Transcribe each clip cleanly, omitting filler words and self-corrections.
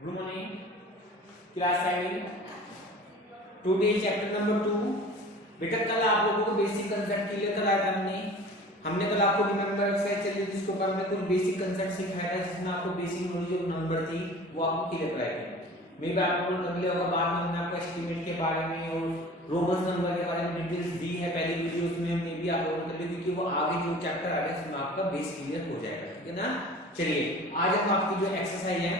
Good morning class 7 today chapter number 2। बेटा कल आप लोगों को बेसिक कांसेप्ट क्लियर कराया था हमने कल आपको रिमेंबर एक्सरसाइज चली जिसके ऊपर हमने कुछ बेसिक कांसेप्ट सिखाया था, जिसमें आपको बेसिक नॉलेज ऑफ नंबर थी वो आपको क्लियर कराई थी। मैं भी आपको कर लिया होगा। बाद में हमने आपको एस्टीमेट के बारे में और रोमन नंबर के बारे में डिटेल्स दी है पहली वीडियोस में। मैं भी आप लोगों को कर लिया क्योंकि वो आगे जो चैप्टर आ रहा है उसमें आपका बेस क्लियर हो जाएगा, ठीक है ना। चलिए आज हम आपकी जो एक्सरसाइज है,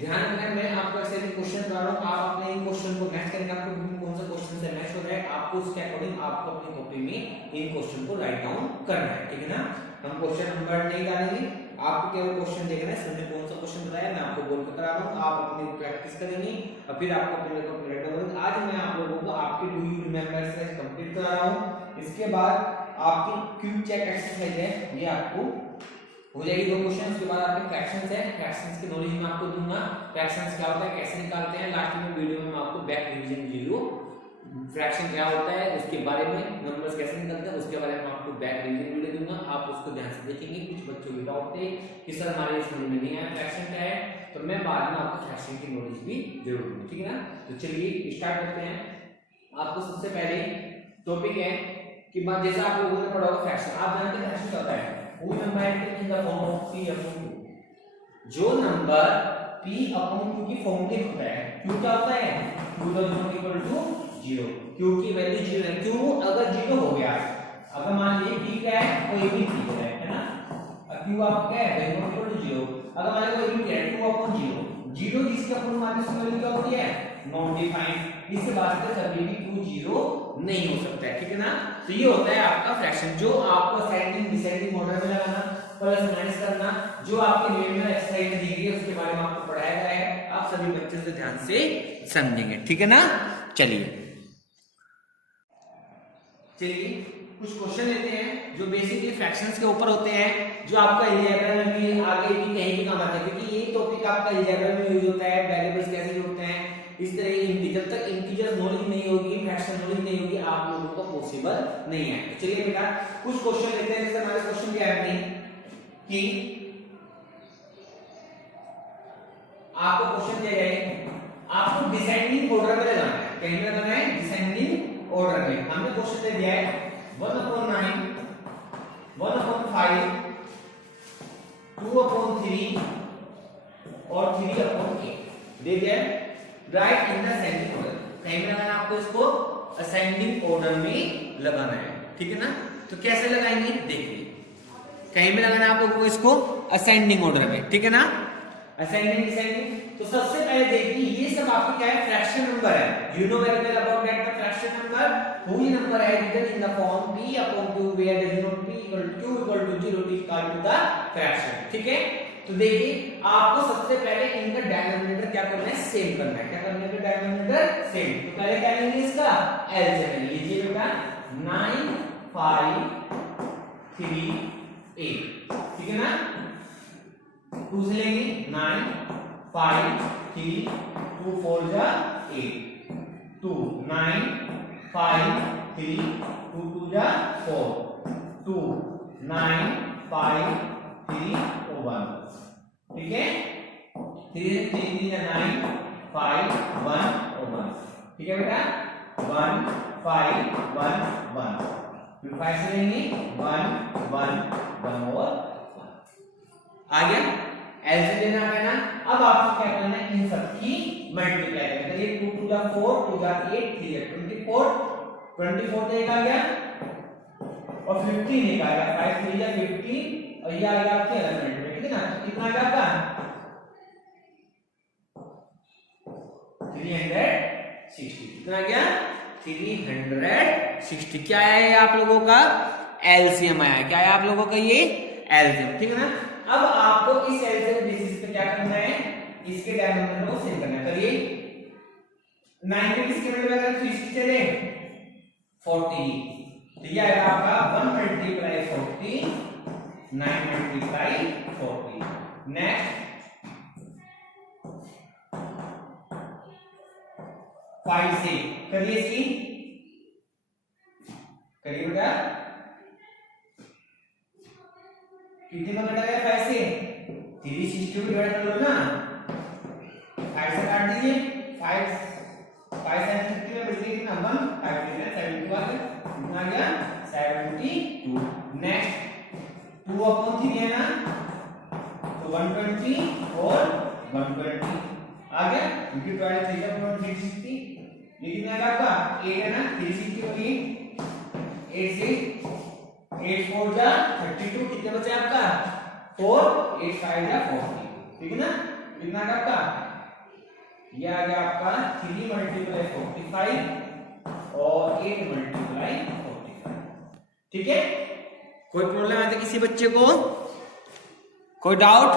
ध्यान रखना मैं आपको ऐसे क्वेश्चन कर रहा हूं, आप अपने इन क्वेश्चन को मैच करेंगे, आपको कौन सा क्वेश्चन से मैच हो रहा है आपको उसके अकॉर्डिंग आपको अपनी कॉपी में इन क्वेश्चन को राइट डाउन करना है, ठीक है ना। हम क्वेश्चन नंबर नहीं डालेंगे, आपको केवल क्वेश्चन देखना है, समझे कौन सा क्वेश्चन बताया मैं आपको बोल कर करा रहा हूं, आप अपनी प्रैक्टिस करेंगे और फिर आपको अपने को राइट डाउन करेंगे। आज मैं आप लोगों को आपकी do you remember exercise complete करा रहा हूं। इसके बाद आपकी क्यूब चेक एक्सरसाइज है, ये आपको हो जाएगी दो क्वेश्चन। उसके बाद आपके फ्रैक्शंस है, फ्रैक्शंस की नॉलेज मैं आपको दूंगा, फ्रैक्शंस क्या होता है कैसे निकालते हैं। लास्ट में वीडियो में मैं आपको बैक डिवीजन जीरो फ्रैक्शन क्या होता है उसके बारे में, नंबर्स कैसे निकलते हैं उसके बारे में आपको बैक डिवीजन वीडियो दूंगा, आप उसको ध्यान से देखेंगे। कुछ बच्चों की डाउट थे कि सर हमारे समझ में नहीं आया फ्रैक्शन क्या है, तो मैं बाद में आपको फ्रैक्शन की नॉलेज भी जरूर दूंगा, ठीक है ना। तो चलिए स्टार्ट करते हैं। आपको सबसे पहले टॉपिक है कि जैसे आप लोगों ने पढ़ा होगा फ्रैक्शन, आप जानते हैं फ्रैक्शन क्या होता है। कोई number in the form of p upon q, जो नंबर p अपॉन q की फॉर्म में होता है। q क्या होता है, q the not equal to 0, q की वैल्यू 0 है। q अगर 0 हो गया, अगर मान लीजिए p क्या है तो ये भी 0 है ना, और q आपका क्या है नॉट इक्वल टू 0। अगर मान लो ये क्या है 2 अपॉन 0, 0 जिसके अपन माइनस की वैल्यू क्या होती है नॉट डिफाइंड, इससे वास्ते कभी भी q 0 नहीं हो सकता है, ठीक है ना। तो ये होता है आपका फ्रैक्शन, जो आपको असेंडिंग डिसेंडिंग ऑर्डर में लगाना, प्लस माइनस करना, जो आपके न्यूमेरिकल एक्सरसाइज में दी गई है उसके बारे में आपको पढ़ाया गया है। आप सभी बच्चों से ध्यान से समझेंगे, ठीक है ना। चलिए कुछ क्वेश्चन लेते हैं जो बेसिकली फ्रैक्शंस के ऊपर होते हैं, जो आपका अलजेब्रा में भी आगे भी कहीं भी काम आता है, क्योंकि ये टॉपिक आपका अलजेब्रा में यूज होता है, वेरिएबल्स कैसे यूज होते हैं इस तरह की। जब तक इंटीजर नॉलेज नहीं होगी, फ्रैक्शन नॉलेज नहीं होगी, आप लोगों को पॉसिबल नहीं है। तो चलिए बेटा कुछ क्वेश्चन लेते हैं। जैसे हमारे क्वेश्चन क्या है कि आपको क्वेश्चन दिया गया है, आपको डिसेंडिंग ऑर्डर में लगाना है। कहीं पे लगाना है डिसेंडिंग ऑर्डर में। हमने क्वेश्चन दे दिया है 1/9, 1/5, 2/3 और 3/8 दे दिया है। Right in the ascending order, कहीं पे लगाना आपको इसको असेंडिंग ऑर्डर में लगाना है, ठीक है ना। तो कैसे लगाएंगे देखिए, कहीं पे लगाना है आप लोगों को इसको असेंडिंग ऑर्डर में, ठीक है ना। असेंडिंग डिसेंडिंग, तो सबसे पहले देखिए ये सब आपके क्या है फ्रैक्शन नंबर है। You know very well about that the fraction number कोई नंबर है written in the form p upon q where the unit p equal to q equal to 0 is equal to the fraction, ठीक है। तो देखिए आपको सबसे पहले इनका डिनोमिनेटर क्या करना है सेम करना है। क्या करना है डिनोमिनेटर सेम, तो पहले क्या लेंगे इसका एलसीएम लीजिए बेटा 9 5 3 8, ठीक है ना। 2 से लेंगे 9 5 3 2 4 जा 8, 2 9 5 3 2 2 जा 4, 2 9 5 3 और 1, ठीक है। 3 3 जा 9 5 1 और 1, ठीक है बेटा 1 5 1 1, फिर 5 से लेंगे 1 1 1 और 1 आ गया। एलसीएम लेना है ना। अब आपको क्या करना है इन सब की मल्टीप्लाई करना है। ये 2 2 जा 4 2 जा 8 3 जा 24, 24 तो एक आ गया और 15 एक आ गया, 5 3 जा 15 और ये आ गया आपके एलिमेंट में, ठीक है ना। तो कितना आ गया आपका 360, कितना आ गया 360। क्या है आप लोगों का एलसीएम आया, क्या है आप लोगों का ये एलसीएम, ठीक है ना। अब आपको इस एलसीएम बेसिस पे क्या करना है, इसके डिनोमिनेटर को सेम करना है। करिए 9 के किसके मल्टीप्लाई करें 360 से ले 40, तो ये आएगा आपका 1 मल्टीप्लाई 40 9 मल्टीप्लाई 40। नेक्स्ट 5 से करिए इसकी, करिए बेटा कितने में घटा गया 5 से 360 डिवाइड कर लो ना, 5 से काट दीजिए, 5 sin 30 में बच गई कितना 1, 5 से 72 आ गया, कितना आ गया 72। नेक्स्ट 2 अपॉन 3 है ना, तो 120 और 120 आ गया, क्योंकि 12 3 अपॉन 360, ये कितना आएगा आपका 8 है ना, 360 होगी 8 से 8 4 जा 32, कितने बचे आपका 4, 8 5 जा 40, ठीक है ना। कितना आएगा आपका, ये आ गया आपका 3 × 45 और 8 × 45, ठीक है। कोई प्रॉब्लम आती किसी बच्चे को, कोई डाउट,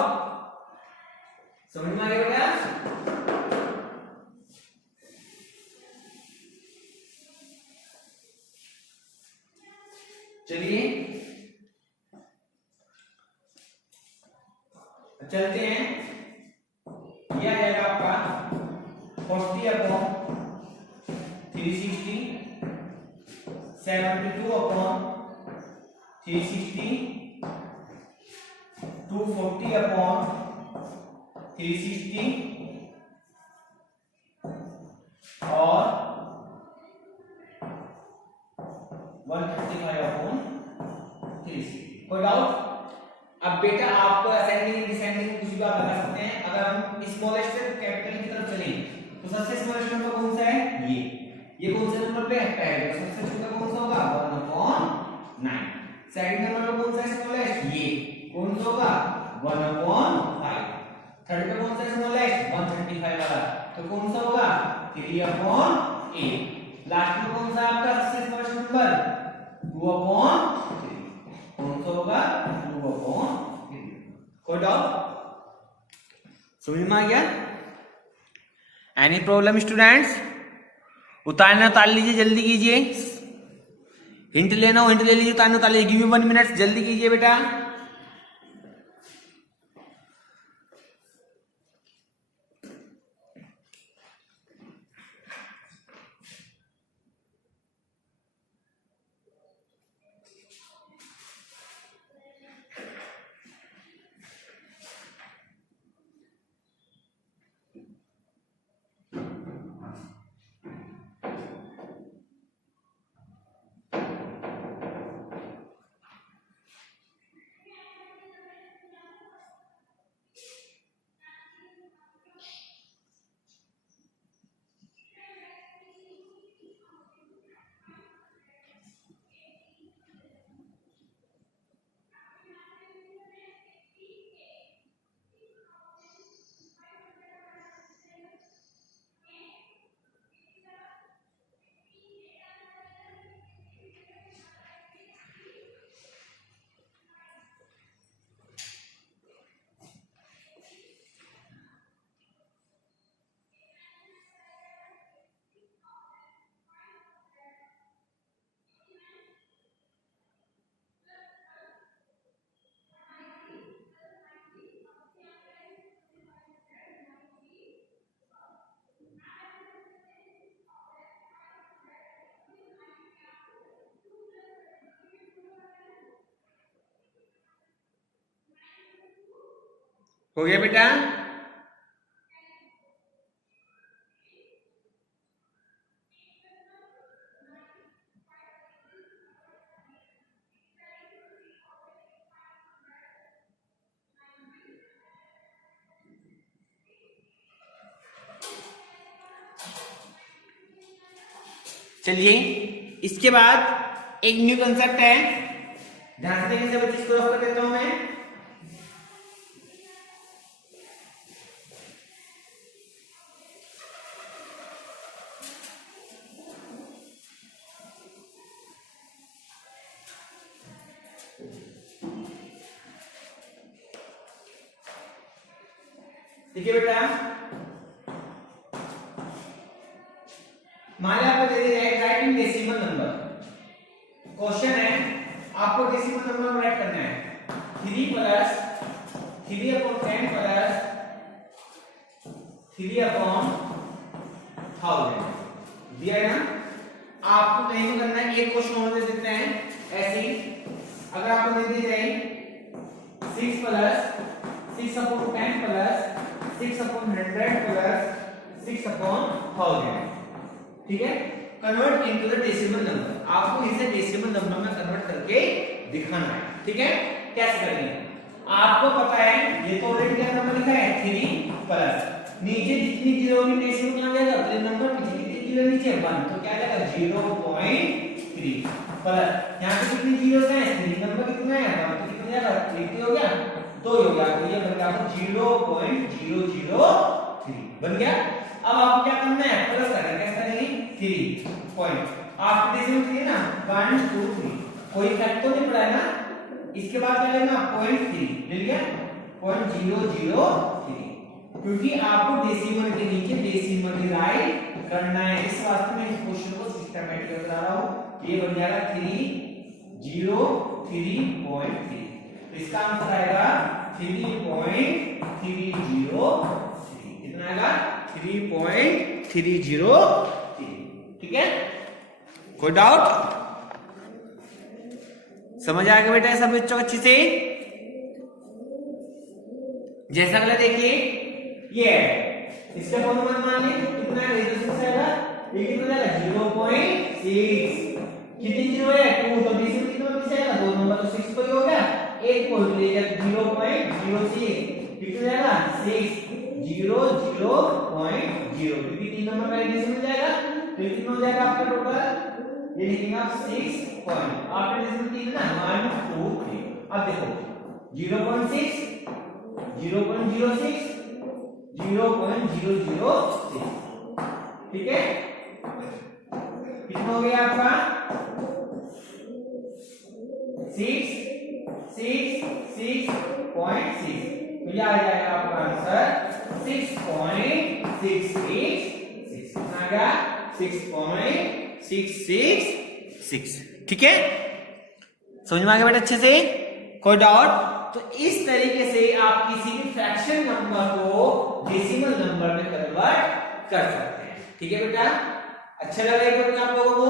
समझ में आ गया बेटा? चलिए चलते हैं, ये आ जाएगा आपका 40 अपॉन 360, 72 अपॉन 360, 240 अपॉन 360 और 135 अपॉन 360। कोई डाउट? अब बेटा आपको असेंडिंग डिसेंडिंग कुछ भी आप लगा सकते हैं। अगर हम स्मॉलेस्ट से कैपिटल की तरफ चलें तो सबसे स्मॉलेस्ट नंबर कौन सा है, ये कौन से नंबर पे है, पहले सबसे छोटा कौन सा होगा 1/9। सेकंड नंबर पे कौन सा है स्मॉलेस्ट, ये कौन सा होगा 1/5। थर्ड पे कौन सा है स्मॉलेस्ट 135 वाला, तो कौन सा होगा 3/8। लास्ट में कौन सा आपका सबसे स्मॉलेस्ट नंबर 2/3, कौन सा होगा 2/3। कोई डाउट, समझ में आ गया? Any problem students? उतारना उतार लीजिए, जल्दी कीजिए, हिंट लेना हो हिंट ले लीजिए, उतारना उतार लीजिए, गिव मी 1 मिनट, जल्दी कीजिए बेटा। हो गया बेटा? चलिए इसके बाद एक न्यू कंसेप्ट है, ध्यान से देखिए, बच्चे इसको रफ कर देता हूं मैं। देखिए बेटा, मान लिया आपको दे दिया है राइटिंग डेसिमल नंबर, क्वेश्चन है आपको डेसिमल नंबर राइट करना है 3 + 3/10 + 3/1000 दिया है ना। आपको कहीं भी करना है, एक क्वेश्चन और दे देते हैं ऐसे ही। अगर आपको दे दी जाए 6 + 6/10 + 6/100 प्लस 6/1000, ठीक है। Convert into the decimal number, आपको इसे डेसिमल नंबर में कन्वर्ट करके दिखाना है, ठीक है। कैसे करेंगे, आपको पता है ये तो ऑलरेडी क्या नंबर लिखा है 3 प्लस नीचे जितनी जीरो होगी डेसिमल कहां जाएगा, तो नंबर पीछे कितनी जीरो नीचे 1, तो क्या जाएगा 0.3 प्लस यहां पे कितनी जीरो है 3, नंबर कितना है 1, तो कितना जाएगा 3 हो गया, 2 हो गया, तो ये बन गया 0.003 बन गया। अब आपको क्या करना है, प्लस करना है, कैसे करेंगे 3 पॉइंट, आपके डेसिमल 3 ना 1 2 3, कोई फैक्ट तो नहीं पड़ा है ना, इसके बाद क्या लेना 0.3 ले लिया 0.003, क्योंकि आपको डेसिमल के नीचे डेसिमल डिवाइड करना है, इस वास्ते मैं इस क्वेश्चन को सिस्टमैटिक बता रहा हूं। ये बन जाएगा 303.3, तो इसका आंसर आएगा 3.303, कितना आएगा 3.303, ठीक है। कोई डाउट, समझ आ गया बेटा सब बच्चों अच्छे से। जैसा अगला देखिए, ये इसका अनुमान मान लें कितना है, रेजिस्टेंस आएगा ये कितना आएगा 0.6, कितनी जीरो है 2, तो डेसिमल कितना पीछे आएगा 2 नंबर, तो 6 पर हो गया, 1 पॉइंट ले जाएगा 0.06, कितना आएगा 600.0, क्योंकि 3 नंबर का डेसिमल जाएगा, तो कितना हो जाएगा आपका टोटल, ये लिखेंगे आप 6 पॉइंट, आपका डेसिमल 3 ना 1 2 3, अब देखो 0.6 0.06 0.006, ठीक है, कितना हो गया आपका 6.6, तो यह आ जाएगा आपका आंसर 6.666, कितना आ गया 6.666, ठीक है। समझ में आ गया बेटा अच्छे से, कोई डाउट, तो इस तरीके से आप किसी भी फ्रैक्शन नंबर को डेसिमल नंबर में कन्वर्ट कर सकते हैं, ठीक है बेटा। अच्छा लगा ये टॉपिक आप लोगों को,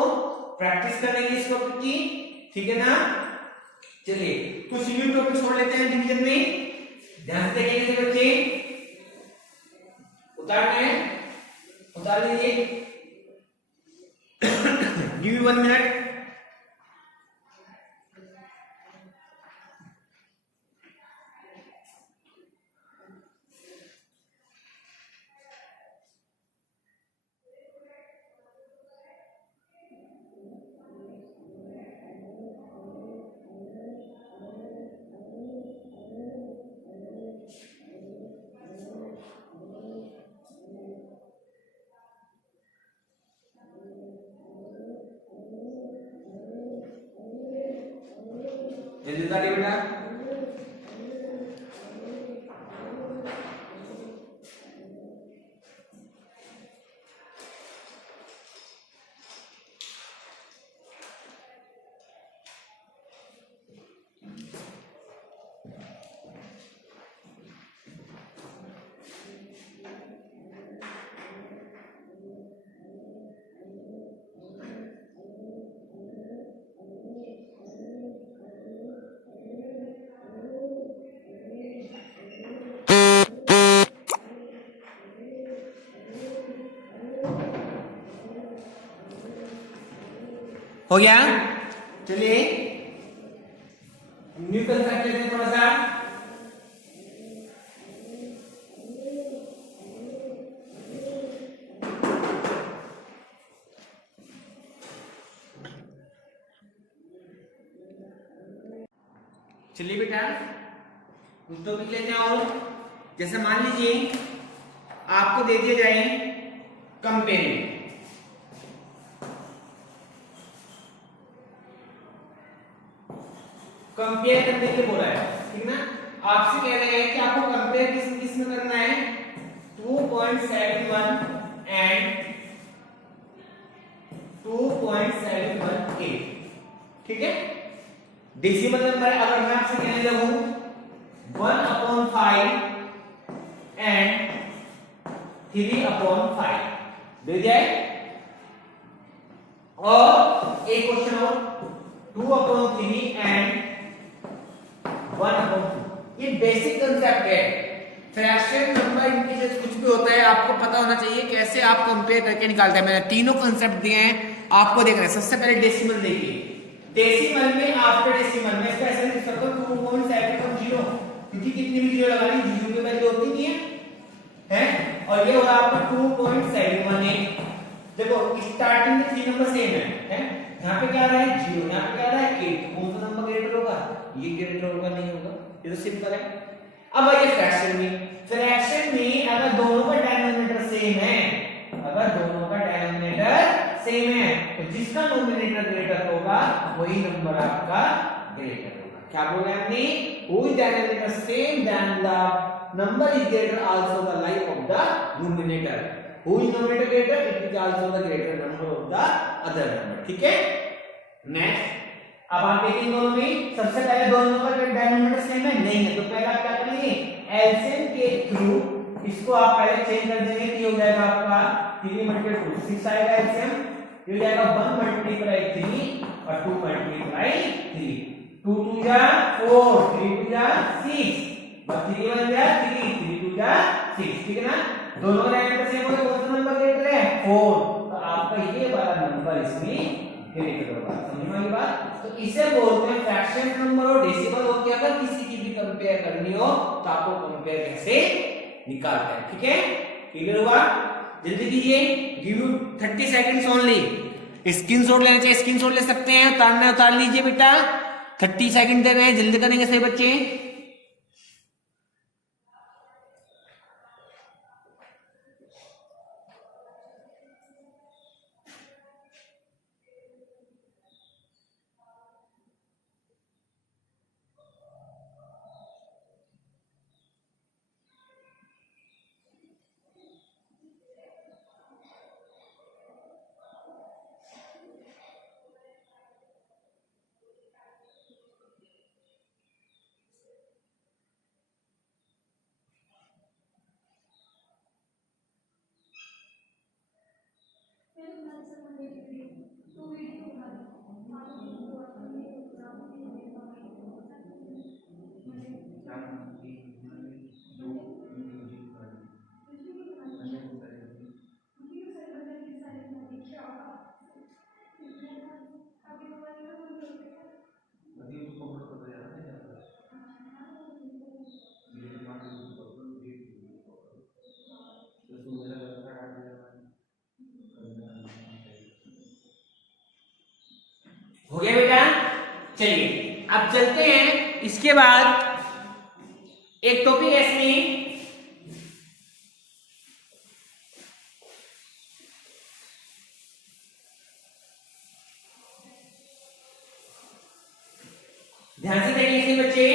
प्रैक्टिस करेंगे इस टॉपिक की, ठीक है ना। चलिए कुछ न्यू टॉपिक छोड़ लेते हैं डिवीजन में, ध्यान से देखिए बच्चे, उतार लीजिए, गिव यू 1 मिनट। जल्दी उतारिए बेटा। हो गया, चलिए न्यू कंसेप्ट लेते हैं थोड़ा सा। चलिए बेटा कुछ टॉपिक लेते हैं, और जैसे मान लीजिए आपको दे दिए जाए कंपेयरिंग, कंपेयर करने के लिए बोला है, ठीक ना। आपसे कह रहे हैं कि आपको कंपेयर किस में करना है, 2.71 एंड 2.718, ठीक है। डेसिमल नंबर अगर मैं आपसे कहने लगूं 1/5 एंड 3/5 दे जाए, और एक क्वेश्चन और 2/3 एंड 1/2, ये बेसिक कंसेप्ट है। फ्रैक्शन नंबर इंटीजर्स कुछ भी होता है आपको पता होना चाहिए कैसे आप कंपेयर करके निकालते हैं। मैंने तीनों कंसेप्ट दिए हैं आपको देखना है। सबसे पहले डेसिमल देखिए, डेसिमल में आफ्टर डेसिमल में इसका ऐसे लिख सकते हो 2.710 क्योंकि कितनी भी जीरो लगा ली जीरो की वैल्यू होती नहीं है और ये होगा आपका 2.718। देखो स्टार्टिंग में 3 नंबर सेम है यहाँ पे क्या आ रहा है 0, यहाँ पे क्या आ रहा है 8, कौन सा नंबर ग्रेटर होगा, ये ग्रेटर होगा नहीं होगा, ये तो सिंपल है। अब आइए फ्रैक्शन में अगर दोनों का डिनोमिनेटर सेम है, अगर दोनों का डिनोमिनेटर सेम है तो जिसका नोमिनेटर ग्रेटर होगा वही नंबर आपका ग्रेटर होगा। क्या बोल रहे हैं हमने, whose denominator same than the number is greater also the like of the numerator, whose numerator greater it is also the greater number of the other number। ठीक है, नेक्स्ट अब आप देखेंगे दोनों में सबसे पहले दोनों का डिनोमिनेटर सेम है नहीं है तो पहला क्या करेंगे एलसीएम के थ्रू इसको आप पहले चेंज कर देंगे कि हो जाएगा आपका 3 × 2 6 आएगा एलसीएम, ये हो जाएगा 1 × 3 और 2 × 3 2 2 जा 4 3 2 जा 6 बस 3 1 जा 3 3 2 जा 6। ठीक है ना, दोनों का डिनोमिनेटर सेम हो तो कौन सा नंबर ग्रेटर है 4, तो आपका ये वाला नंबर इसमें ग्रेटर होगा। समझ में आई बात, तो इसे बोलते हैं फ्रैक्शन नंबर और डेसिमल हो के अगर किसी की भी कंपेयर करनी हो तो आपको कंपेयर कैसे निकालते हैं। ठीक है, क्लियर हुआ, जल्दी कीजिए, give you 30 seconds only. Screenshot लेना चाहिए, स्क्रीनशॉट ले सकते हैं, उतारना है उतार लीजिए बेटा, 30 सेकंड दे रहे हैं, जल्दी करेंगे सही बच्चे। हो गया बेटा, चलिए अब चलते हैं। इसके बाद एक टॉपिक है इसमें ध्यान से देखिए इसे बच्चे,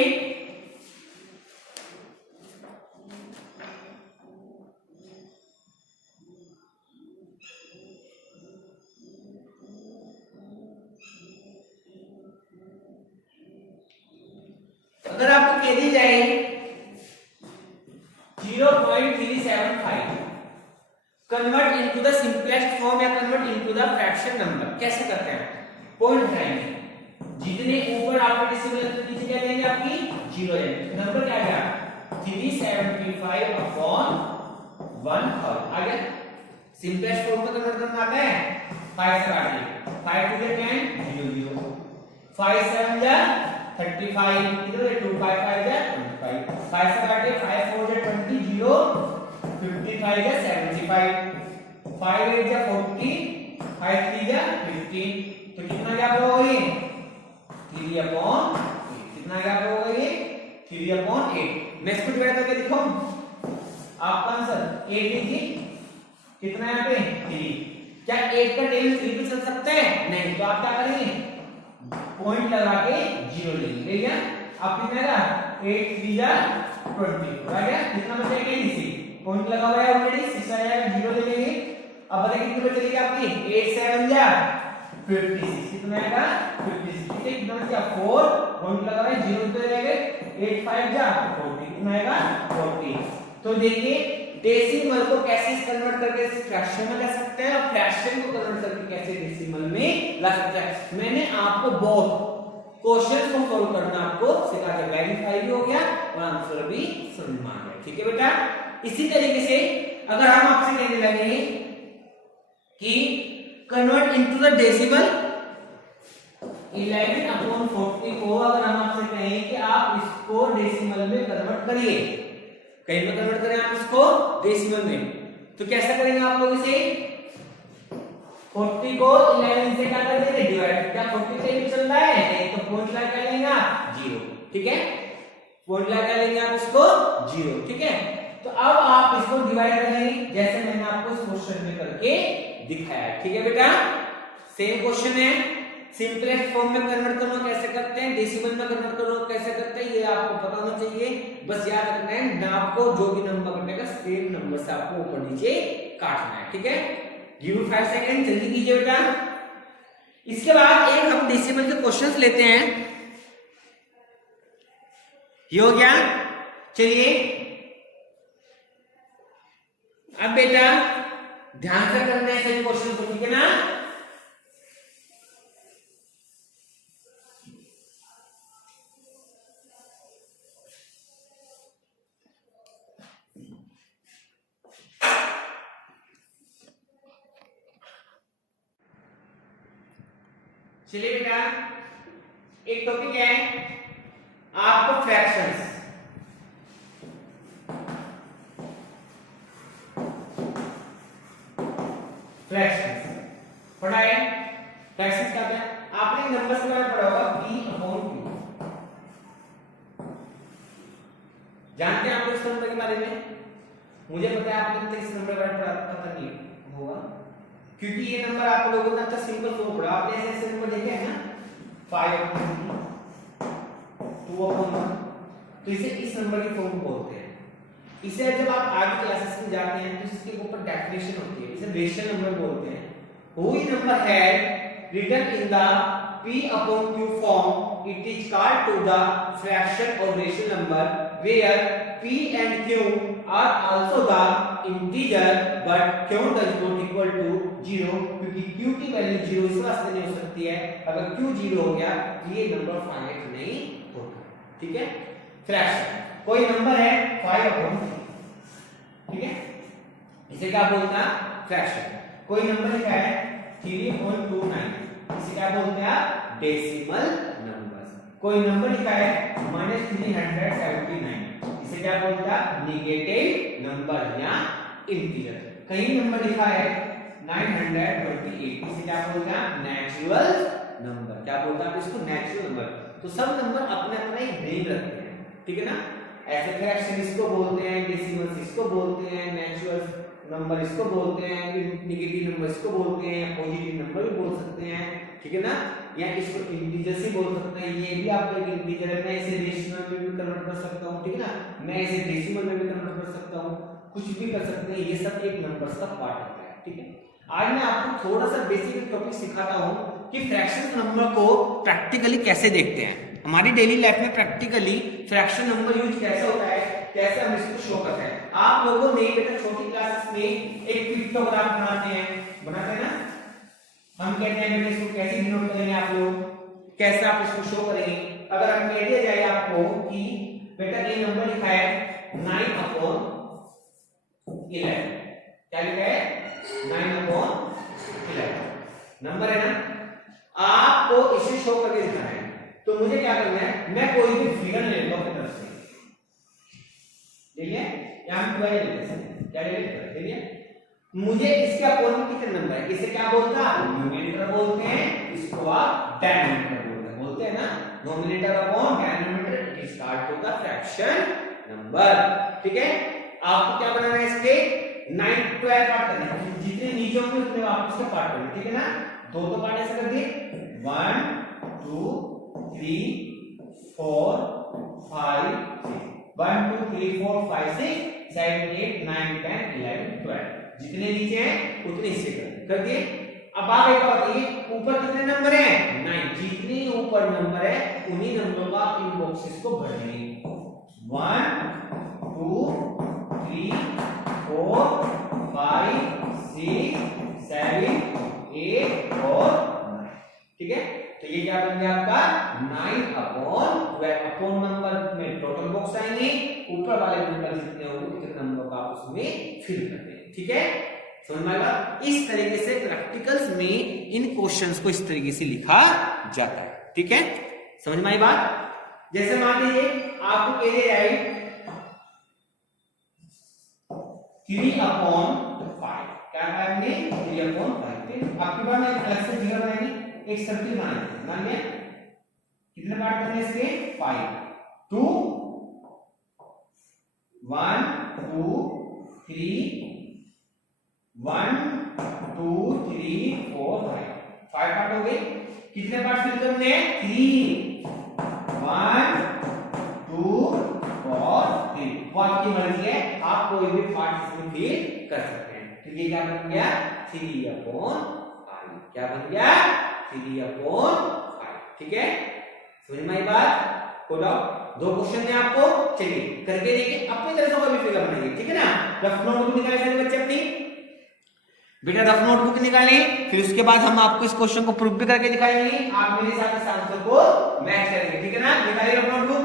अगर आपको कह दी जाए 0.375 convert into the simplest form या convert into the fraction number, कैसे करते हैं, पॉइंट उठाएंगे, जितने ऊपर आपके डेसिमल नीचे क्या लेंगे आपकी 0 लेंगे, नंबर क्या आ गया 375 अपॉन 1000 आ गया। सिंपलेस्ट फॉर्म में कन्वर्ट करना आता है 5 से काटिए, 5 टू द 10 0 0 5 7 जा 35 इधर 2 5 5 जा 25 5 से काटिए 5 4 जा 20 0 55 जा 75 5 8 जा 40 5 3 जा 50 तो कितना गैप होगा ये 3 अपॉन 8, कितना गैप होगा ये 3 अपॉन 8। मैं इसको डिवाइड करके दिखाऊं आपका आंसर 8 लीजिए, कितना यहाँ पे 3, क्या 8 का टेबल 3 पे चल सकता है नहीं, तो आप क्या करेंगे पॉइंट लगा के 0 लेंगे, ले गया। अब कितना आएगा 8 3 जा 20 आ गया, कितना बचेगा इसी पॉइंट लगा हुआ है ऑलरेडी 6 आ जाएगा 0 ले लेंगे। अब बताइए कितने पे चलेगी आपकी 8 7 जा 56, कितना आएगा 56, ठीक है, कितना बचेगा 4 पॉइंट लगा हुआ है 0 पे जाएगा 8 5 जा 40, कितना आएगा 40। तो देखिए डेसिमल को कैसे कन्वर्ट करके फ्रैक्शन में ला सकते हैं और फ्रैक्शन को कन्वर्ट करके कैसे डेसिमल में ला सकते हैं। मैंने आपको बहुत क्वेश्चंस को सॉल्व करना आपको सिखा दिया, वेरीफाई भी हो गया और आंसर भी समझ में आ गया। ठीक है बेटा, इसी तरीके से अगर हम आपसे कहने लगे कि कन्वर्ट इनटू द डेसिमल 11/40 को अगर हम आपसे कहें कि आप इसको डेसिमल में कन्वर्ट करिए, कहीं में कन्वर्ट करें आप इसको डेसिमल में, तो कैसा करेंगे आप लोग इसे? 40 को 11 से क्या कर देंगे? डिवाइड। क्या 40 से भी चल रहा है? नहीं, तो पॉइंट लगा क्या लेंगे आप? 0। ठीक है, पॉइंट लगा क्या लेंगे आप इसको? 0। ठीक है, तो अब आप इसको डिवाइड करेंगे जैसे मैंने आपको इस क्वेश्चन में करके दिखाया। ठीक है बेटा, सेम क्वेश्चन है, सिंपलेस्ट फॉर्म में कन्वर्ट करना कैसे करते हैं, डेसिमल में कन्वर्ट करना कैसे करते हैं, ये आपको पता होना चाहिए। बस याद रखना है, नाम को जो भी नंबर कटेगा सेम नंबर से आपको ऊपर नीचे काटना है। ठीक है, गिव 5 सेकंड, जल्दी कीजिए बेटा। इसके बाद एक हम डेसिमल के क्वेश्चंस लेते हैं। ये हो गया। चलिए अब बेटा ध्यान से करना है सभी क्वेश्चन को, ठीक है ना? चलिए बेटा, एक टॉपिक है आपको फ्रैक्शंस। फ्रैक्शंस पढ़ा है? फ्रैक्शंस क्या है? आपने नंबर्स के बारे में पढ़ा होगा, P/Q। जानते हैं आप इस नंबर के बारे में? मुझे पता है आपने इस नंबर के बारे में पता नहीं होगा, क्योंकि ये नंबर आप लोगों ने अच्छा सिंपल फॉर्म पढ़ा। आपने ऐसे ऐसे नंबर देखे हैं ना, 5/3, 2/1, तो इसे इस नंबर की फॉर्म बोलते हैं। इसे जब आप आगे क्लासेस में जाते हैं तो इसके ऊपर डेफिनेशन होती है, इसे रेशनल नंबर बोलते हैं। कोई नंबर है written in the P/Q form, it is called to the fraction or rational number where P and Q are also the integer but Q does not equal to 0, क्योंकि Q की value 0 इस वास्ते नहीं हो सकती है, अगर Q 0 हो गया तो ये नंबर फाइनाइट नहीं होगा। ठीक है, फ्रैक्शन कोई नंबर है 5/3, ठीक है, इसे क्या बोलते हैं? फ्रैक्शन। कोई नंबर लिखा है 3.29, इसे क्या बोलते हैं? Decimal numbers. कोई नंबर लिखा है -379, इसे क्या बोलते हैं? नेगेटिव नंबर या इंटीजर। कहीं नंबर लिखा है 928, इसे क्या बोलते हैं? Natural number. क्या बोलते हैं आप इसको? Natural number. तो सब नंबर अपने अपना एक नेम रखते हैं, ठीक है ना? ऐसे फ्रैक्शन इसको बोलते हैं, डेसिमल्स इसको बोलते हैं, नेचुरल नंबर इसको बोलते हैं, नेगेटिव नंबर इसको बोलते हैं, पॉजिटिव नंबर भी बोल सकते हैं, ठीक है ना? या इसको इंटीजर से बोल सकते हैं, ये भी आपका एक इंटीजर है, मैं इसे रेशनल में भी कन्वर्ट कर सकता हूं, ठीक है ना? मैं इसे डेसिमल में भी कन्वर्ट कर सकता हूं, कुछ भी कर सकते हैं, ये सब एक नंबर्स का पार्ट होता है, ठीक है? आज मैं आपको थोड़ा सा बेसिक टॉपिक सिखाता हूं कि फ्रैक्शन नंबर को प्रैक्टिकली कैसे देखते हैं। हमारी डेली लाइफ में प्रैक्टिकली फ्रैक्शन नंबर यूज कैसे होता है, कैसे हम इसको शो करते हैं। आप लोगों ने बेटा छोटी क्लासेस में एक पिक्टोग्राम बनाते हैं ना? हम कहते हैं बेटा इसको कैसे डिनोट करेंगे, आप लोग कैसे आप इसको शो करेंगे। अगर हम कह दिया जाए आपको कि बेटा ये नंबर लिखा है 9/11, क्या लिखा है? 9/11 नंबर है ना? आपको इसे शो करके दिखाना है, तो मुझे क्या करना है? मैं कोई भी फिगर ले लूंगा अपनी तरफ से, ले लिया? यहां हम 12 ले लेते हैं, क्या ले लिया? मुझे इसके अपोनेंट कितने नंबर है, इसे क्या बोलते हैं? न्यूमरेटर बोलते हैं, इसको आप डिनोमिनेटर बोलते हैं ना? Numerator upon denominator is called to the fraction number, ठीक है? आपको क्या बनाना है? इसके 9 12 पार्ट करने हैं, जितने नीचे होंगे उतने आप इसका पार्ट करेंगे, ठीक है ना? दो पार्ट ऐसे कर दिए, 1 2 3 4 5 6, 1 2 3 4 5 6 7 8 9 10 11 12, जितने नीचे हैं उतने हिस्से कर दिए। अब आप एक बात बताइए, ऊपर कितने नंबर हैं? 9। जितने ऊपर नंबर है उन्हीं नंबरों का आप इन बॉक्सेस को भर लेंगे, 1 2 3 4 5 6 7 8 और 9, ठीक है? तो ये क्या बन गया आपका 9/11। अपॉन नंबर में टोटल बॉक्स आएंगे, ऊपर वाले नंबर जितने होंगे उतने नंबर का आप उसमें फिल कर दें। ठीक है, समझ में आएगा। इस तरीके से प्रैक्टिकल्स में इन क्वेश्चंस को इस तरीके से लिखा जाता है। ठीक है, समझ में आई बात। जैसे मान लीजिए आपको कह दिया जाए 3/5, क्या करेंगे 3/5। आपके पास में अलग से फिगर बनाएंगे, एक सर्किल बनाएंगे, मान लिया कितने पार्ट करने इसके 5 2 1 2 3 1 2 3 4 5 पार्ट हो गए। कितने पार्ट फिल करने हैं 3 1 2 और 3। वो आपकी मर्जी है, आप कोई भी पार्ट इसमें फिल कर सकते हैं। तो ये क्या बन गया 3/5। क्या बन गया 3/5। ठीक है, समझ में आई बात। कोड आउट 2 क्वेश्चन है आपको, चलिए करके देखिए, अपनी तरफ से कोई भी फिगर बनाइए। ठीक है ना, रफ नोटबुक निकाले सारे बच्चे अपनी, बेटा रफ नोटबुक निकालें, फिर उसके बाद हम आपको इस क्वेश्चन को प्रूफ भी करके दिखाएंगे, आप मेरे साथ इस आंसर को मैच करेंगे। ठीक है ना, निकालिए रफ नोटबुक।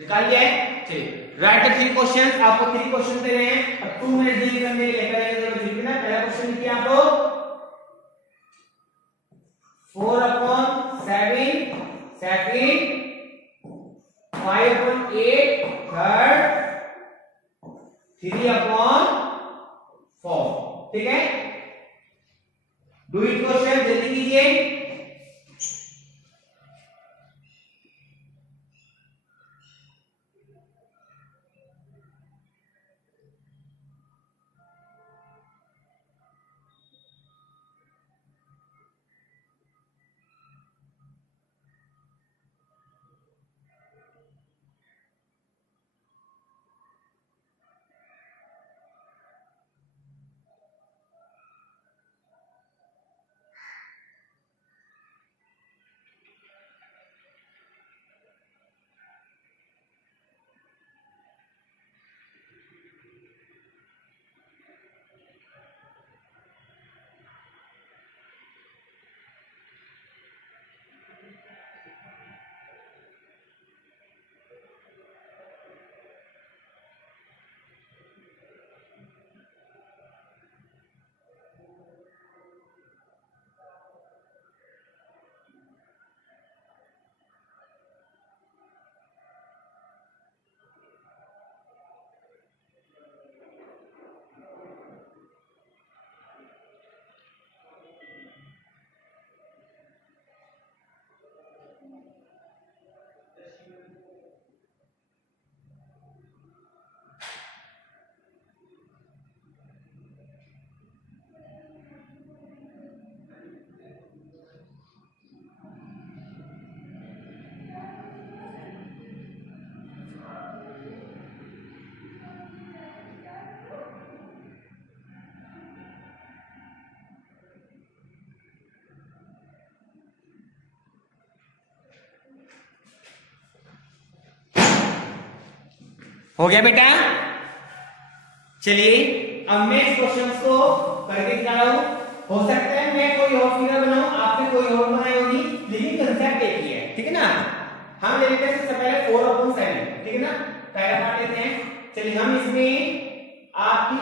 निकालिए, चलिए राइट 3 क्वेश्चंस। आपको 3 क्वेश्चन दे रहे हैं, अब 2 मिनट डील करने के लिए करेंगे। ना पहला क्वेश्चन लिखिए आप लोग 4/7 सेकंड, 5/8 थर्ड, 3/4। ठीक है, डू इट क्वेश्चन जल्दी कीजिए। हो गया बेटा, चलिए अब मैं इस क्वेश्चन को करके दिखा रहा हूं। हो सकता है मैं कोई और फिगर बनाऊं, आपने कोई और बनाई होगी, लेकिन कंसेप्ट एक ही है। ठीक है ना, हम ले लेते हैं सबसे पहले 4/7। ठीक है ना, पहला पार्ट लेते हैं। चलिए हम इसमें आपकी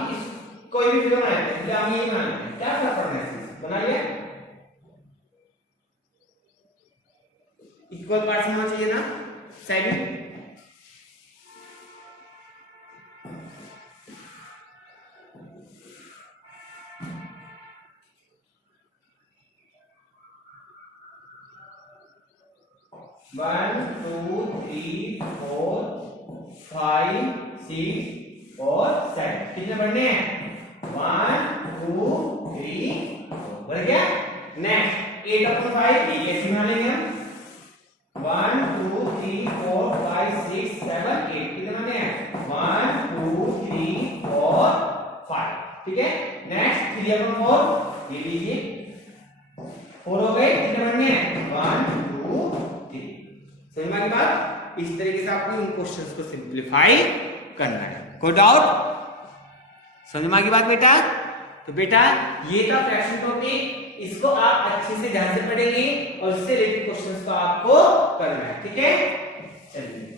कोई भी फिगर बना लेते हैं, हम ये बना लेते हैं, क्या फर्क पड़ना है, बनाइए इक्वल पार्ट्स होना चाहिए ना साइड। 1 2 3 4 5 6 और 7 कितने बढ़ने हैं 1 2 3 4 बढ़ गया। नेक्स्ट 8/5 ये ऐसे बना लेंगे हम 1 2 3 4 5 6 7 8 कितने बने हैं 1 2 3 4 5 ठीक है। नेक्स्ट 3/4 ये लीजिए 4 हो गए कितने बनने हैं 1 2 3 समझ में आई बात। इस तरीके से आपको इन क्वेश्चंस को सिंप्लीफाई करना है। कोई डाउट? समझ में आ गई बात बेटा? तो बेटा ये था फ्रैक्शन टॉपिक, इसको आप अच्छे से ध्यान से पढ़ेंगे और इससे रिलेटेड क्वेश्चंस को आपको करना है, ठीक है? चलिए